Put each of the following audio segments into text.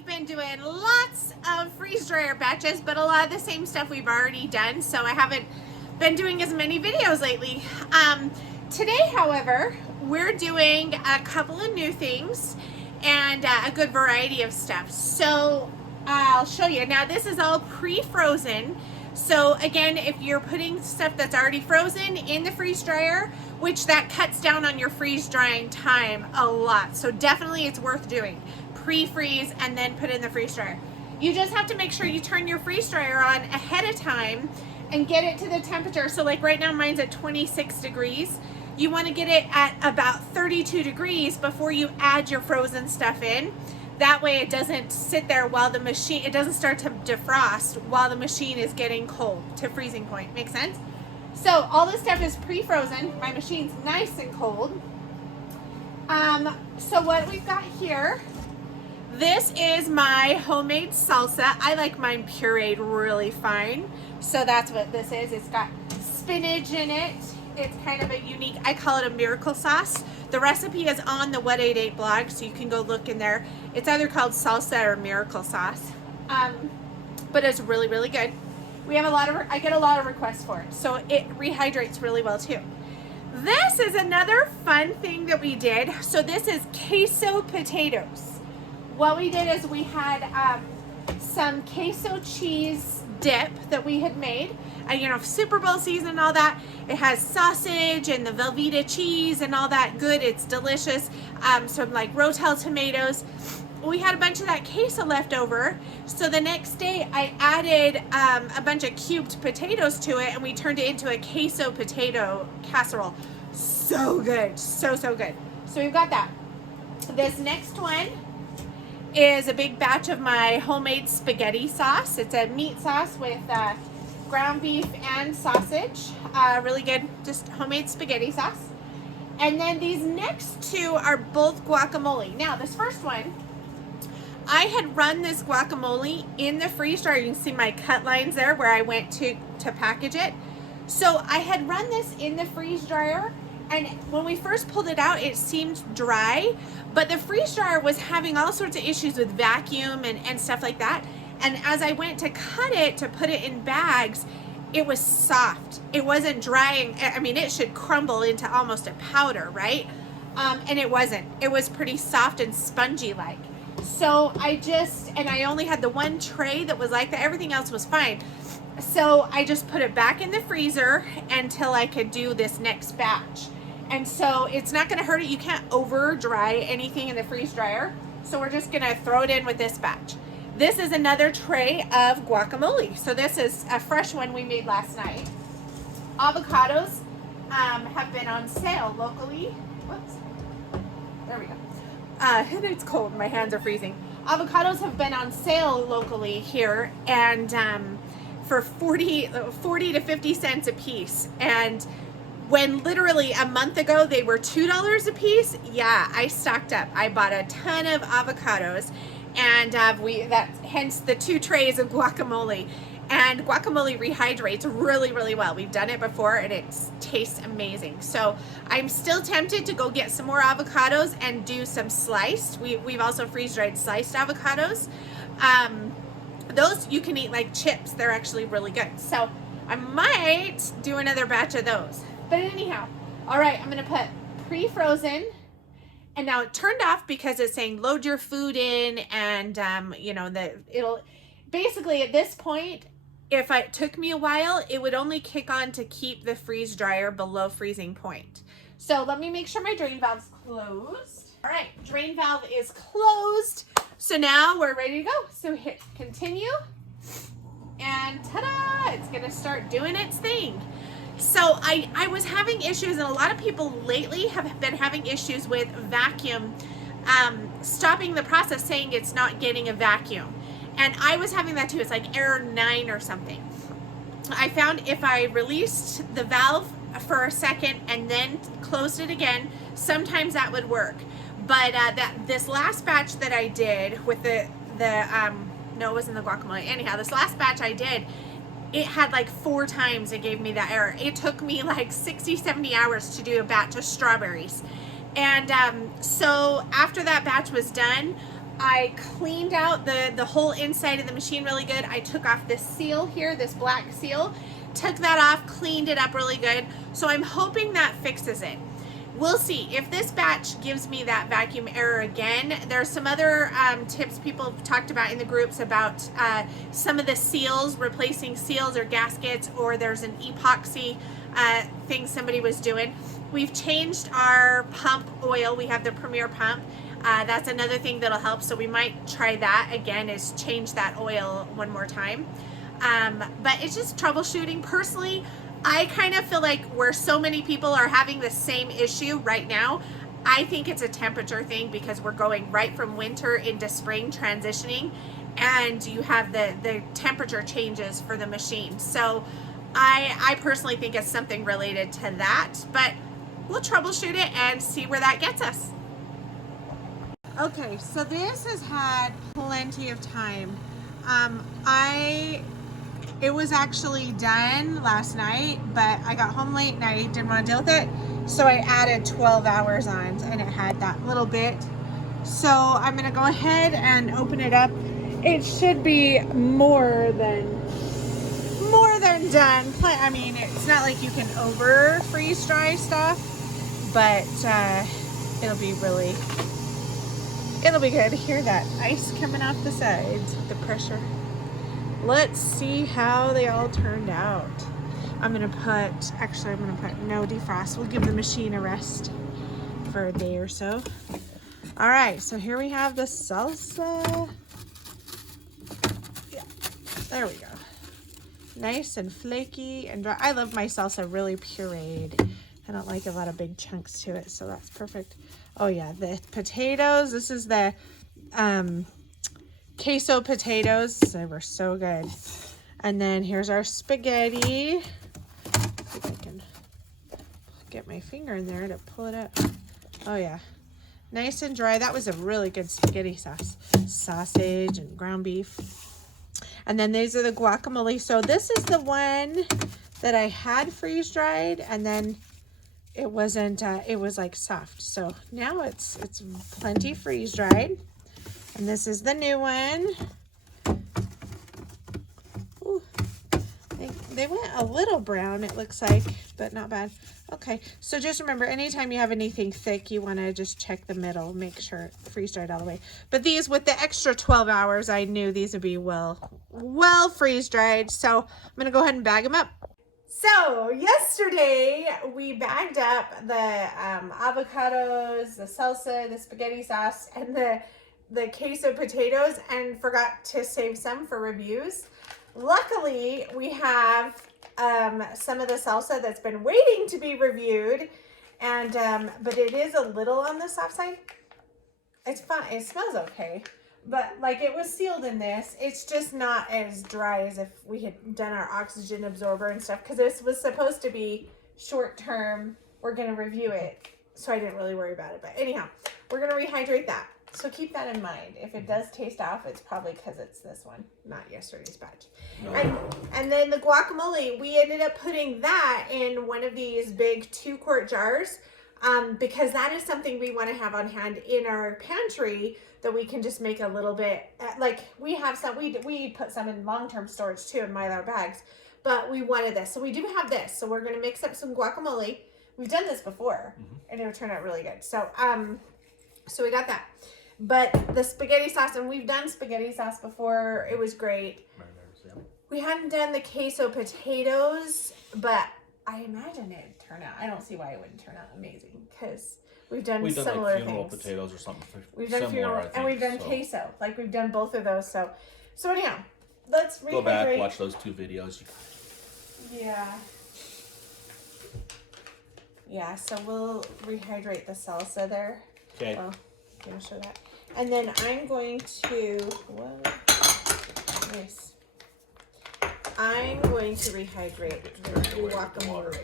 we've been doing lots of freeze dryer batches, but a lot of the same stuff we've already done, so I haven't been doing as many videos lately. Today, however, we're doing a couple of new things and a good variety of stuff. So I'll show you. Now this is all pre-frozen. So again, if you're putting stuff that's already frozen in the freeze dryer, which that cuts down on your freeze drying time a lot. So definitely it's worth doing. Pre-freeze and then put in the freeze dryer. You just have to make sure you turn your freeze dryer on ahead of time and get it to the temperature. So like right now mine's at 26 degrees. You want to get it at about 32 degrees before you add your frozen stuff in. That way it doesn't sit there while the machine, it doesn't start to defrost while the machine is getting cold to freezing point. Make sense? So all this stuff is pre-frozen. My machine's nice and cold. So what we've got here, this is my homemade salsa. I like mine pureed really fine. So that's what this is. It's got spinach in it. It's kind of a unique, I call it a miracle sauce. The recipe is on the What 88 blog, so you can go look in there. It's either called salsa or miracle sauce. But it's really, really good. We have I get a lot of requests for it, so it rehydrates really well too. This is another fun thing that we did. So this is queso potatoes. What we did is we had some queso cheese dip that we had made. You know, Super Bowl season and all that. It has sausage and the Velveeta cheese and all that good. It's delicious. Some like Rotel tomatoes. We had a bunch of that queso left over. So the next day I added a bunch of cubed potatoes to it and we turned it into a queso potato casserole. So good. So, so good. So we've got that. This next one is a big batch of my homemade spaghetti sauce. It's a meat sauce with ground beef and sausage. Really good, just homemade spaghetti sauce. And then these next two are both guacamole. Now this first one, I had run this guacamole in the freeze dryer. You can see my cut lines there where I went to package it. So I had run this in the freeze dryer, and when we first pulled it out, it seemed dry, but the freeze dryer was having all sorts of issues with vacuum and stuff like that. And as I went to cut it, to put it in bags, it was soft. It wasn't drying. I mean, it should crumble into almost a powder, right? And it wasn't. It was pretty soft and spongy-like. So I only had the one tray that was like that. Everything else was fine. So I just put it back in the freezer until I could do this next batch. And so it's not gonna hurt it. You can't over dry anything in the freeze dryer. So we're just gonna throw it in with this batch. This is another tray of guacamole. So this is a fresh one we made last night. Avocados have been on sale locally. Whoops, there we go. And it's cold, my hands are freezing. Avocados have been on sale locally here, and for 40 to 50 cents a piece. And when literally a month ago they were $2 a piece, yeah, I stocked up. I bought a ton of avocados, and hence the 2 trays of guacamole. And guacamole rehydrates really, really well. We've done it before and it tastes amazing. So I'm still tempted to go get some more avocados and do some sliced. We've also freeze-dried sliced avocados. Those you can eat like chips. They're actually really good. So I might do another batch of those. But anyhow, all right, I'm gonna put pre-frozen. And now it turned off because it's saying load your food in, and you know, it'll basically at this point, if it took me a while, it would only kick on to keep the freeze dryer below freezing point. So let me make sure my drain valve's closed. All right, drain valve is closed. So now we're ready to go. So hit continue, and ta-da, it's gonna start doing its thing. So I was having issues, and a lot of people lately have been having issues with vacuum stopping the process, saying it's not getting a vacuum. And I was having that too. It's like error 9 or something. I found if I released the valve for a second and then closed it again, sometimes that would work. But this last batch that I did with no, it wasn't the guacamole. Anyhow, this last batch I did, it had like 4 times it gave me that error. It took me like 60, 70 hours to do a batch of strawberries. And so after that batch was done, I cleaned out the whole inside of the machine really good. I took off this seal here, this black seal, took that off, cleaned it up really good. So I'm hoping that fixes it. We'll see. If this batch gives me that vacuum error again, there's some other tips people have talked about in the groups about some of the seals, replacing seals or gaskets, or there's an epoxy thing somebody was doing. We've changed our pump oil. We have the Premier pump. That's another thing that'll help. So we might try that again, is change that oil one more time. But it's just troubleshooting. Personally, I kind of feel like where so many people are having the same issue right now, I think it's a temperature thing, because we're going right from winter into spring transitioning, and you have the temperature changes for the machine. So I personally think it's something related to that, but we'll troubleshoot it and see where that gets us. Okay, so this has had plenty of time. It was actually done last night, but I got home late and I didn't want to deal with it. So I added 12 hours on, and it had that little bit. So I'm gonna go ahead and open it up. It should be more than done. I mean, it's not like you can over freeze dry stuff, but it'll be good. Hear that ice coming off the sides, the pressure. Let's see how they all turned out. I'm gonna put no defrost. We'll give the machine a rest for a day or so. All right, so here we have the salsa. Yeah, there we go. Nice and flaky and dry. I love my salsa really pureed. I don't like a lot of big chunks to it, so that's perfect. Oh yeah, the potatoes. This is the queso potatoes. They were so good. And then here's our spaghetti. See if I can get my finger in there to pull it up. Oh yeah, nice and dry. That was a really good spaghetti sauce. Sausage and ground beef. And then these are the guacamole. So this is the one that I had freeze dried, and then it wasn't, it was like soft. So now it's plenty freeze dried. And this is the new one. Ooh, they went a little brown, it looks like, but not bad. Okay, so just remember, anytime you have anything thick, you want to just check the middle, make sure it freeze dried all the way. But these, with the extra 12 hours, I knew these would be well freeze dried. So I'm going to go ahead and bag them up. So yesterday we bagged up the avocados, the salsa, the spaghetti sauce, and the queso potatoes, and forgot to save some for reviews. Luckily, we have some of the salsa that's been waiting to be reviewed, and but it is a little on the soft side. It's fine. It smells okay, but like, it was sealed in this. It's just not as dry as if we had done our oxygen absorber and stuff, because this was supposed to be short term. We're gonna review it, so I didn't really worry about it. But anyhow, we're gonna rehydrate that. So keep that in mind. If it does taste off, it's probably because it's this one, not yesterday's batch. No. And then the guacamole, we ended up putting that in one of these big 2-quart jars, because that is something we want to have on hand in our pantry, that we can just make a little bit, like we have some, we put some in long-term storage too in Mylar bags, but we wanted this. So we do have this. So we're going to mix up some guacamole. We've done this before, and it turned out really good. So, so we got that. But the spaghetti sauce, and we've done spaghetti sauce before. It was great. We hadn't done the queso potatoes, but I imagine it'd turn out. I don't see why it wouldn't turn out amazing, because we've done similar like funeral things. Potatoes or something. We've done funeral, and we've done queso. Like, we've done both of those. So anyhow, let's rehydrate. Go back, watch those 2 videos. Yeah. Yeah. So we'll rehydrate the salsa there. Okay. Well, I'm gonna show that. And then I'm going to, nice. I'm going to rehydrate the guacamole.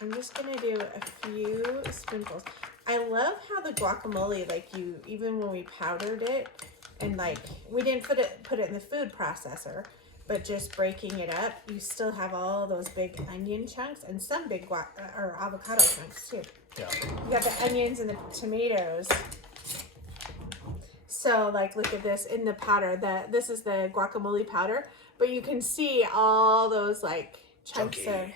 I'm just gonna do a few spoonfuls. I love how the guacamole, like, even when we powdered it, and like, we didn't put it in the food processor, but just breaking it up, you still have all those big onion chunks and some big or avocado chunks too. Yeah. You got the onions and the tomatoes. So like, look at this in the powder. This is the guacamole powder, but you can see all those like chunks Chunky. of,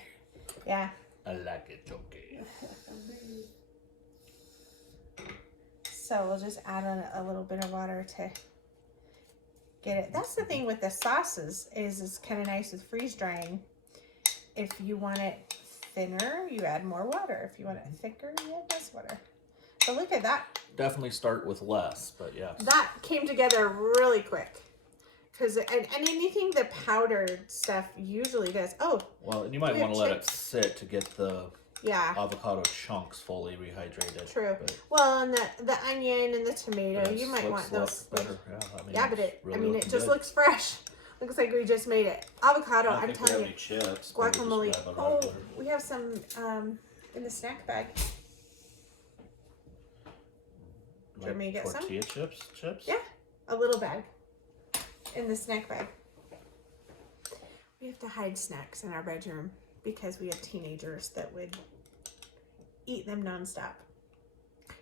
yeah. I like it chunky. So we'll just add on a little bit of water to get it. That's the thing with the sauces is it's kind of nice with freeze drying. If you want it thinner, you add more water. If you want it thicker, you add less water. But look at that. Definitely start with less, but yes. That came together really quick. Because and anything the powdered stuff usually does. Oh, Well, and you might we want to have let it chips. sit to get the yeah, avocado chunks fully rehydrated. true. But Well, and the onion and the tomato, it you might looks want those. better. Yeah, I mean, Yeah, but it's really it looking just good. looks fresh. Looks like we just made it. Avocado, I don't I'm think we telling have you. any chips. but we just Guacamole. grab a Oh, regular. we have some in the snack bag. Do you want me to get some? Tortilla chips? Yeah, a little bag in the snack bag. We have to hide snacks in our bedroom because we have teenagers that would eat them nonstop.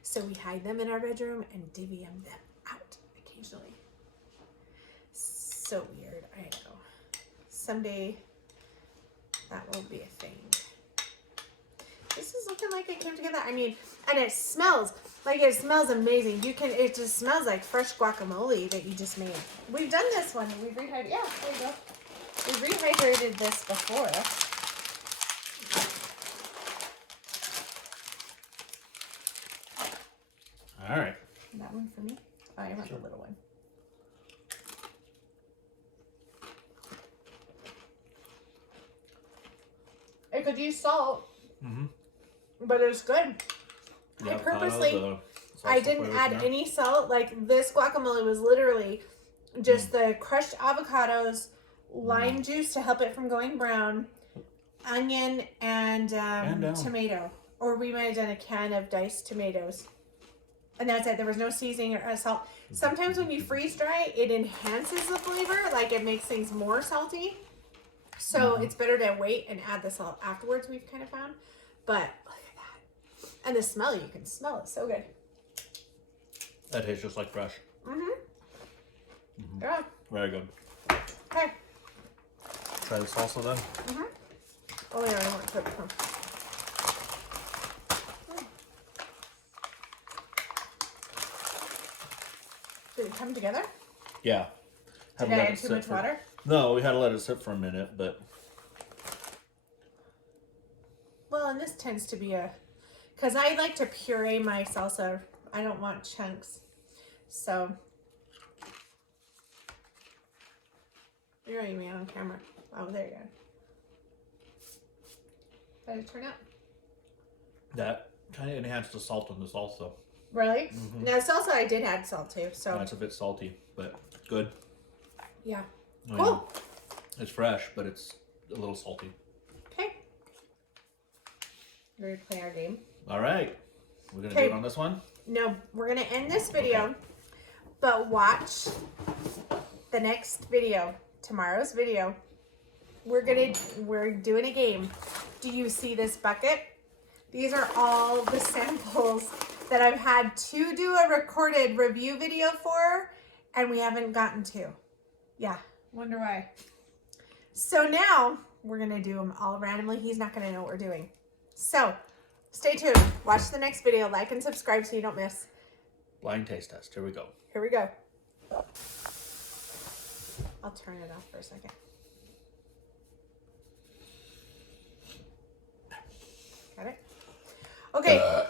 So we hide them in our bedroom and divvy them out occasionally. So weird, I know. Someday that will be a thing. This is looking like it came together. I mean, and it smells amazing. It just smells like fresh guacamole that you just made. We've done this one. We've rehydrated. Yeah, there you go. We've rehydrated this before. All right. That one for me. Oh, I want the little one. It could use salt, but it's good. The I avocado, purposely, the I salsa didn't flavors add in there. any salt. Like this guacamole was literally just the crushed avocados, lime juice to help it from going brown, onion, and tomato. Or we might have done a can of diced tomatoes. And that's it. There was no seasoning or salt. Sometimes when you freeze dry, it enhances the flavor. Like it makes things more salty. So it's better to wait and add the salt afterwards, we've kind of found. But look at that. And the smell, you can smell it. So good. That tastes just like fresh. Yeah. Very good. Okay. Try the salsa then. Oh, yeah, I want to. Did it come together? Yeah. Did Haven't I let add it too sit much for- water? No, we had to let it sit for a minute, but Well, and this tends to be because I like to puree my salsa. I don't want chunks. So, you're not even on camera. Oh, there you go. How did it turn out? that kind of enhanced the salt in the salsa. Really? Now, salsa, I did add salt too. So, Yeah, it's a bit salty, but good. yeah. I mean, Cool. It's fresh, but it's a little salty. Okay. We're going to play our game. All right. We're going to Okay. do it on this one? No, we're going to end this video, Okay. but watch the next video, tomorrow's video. We're doing a game. Do you see this bucket? These are all the samples that I've had to do a recorded review video for, and we haven't gotten to. Yeah, wonder why. So now we're gonna do them all randomly. He's not gonna know what we're doing. So stay tuned. Watch the next video. Like and subscribe so you don't miss. Blind taste test. Here we go. Here we go. I'll turn it off for a second. Got it? Okay.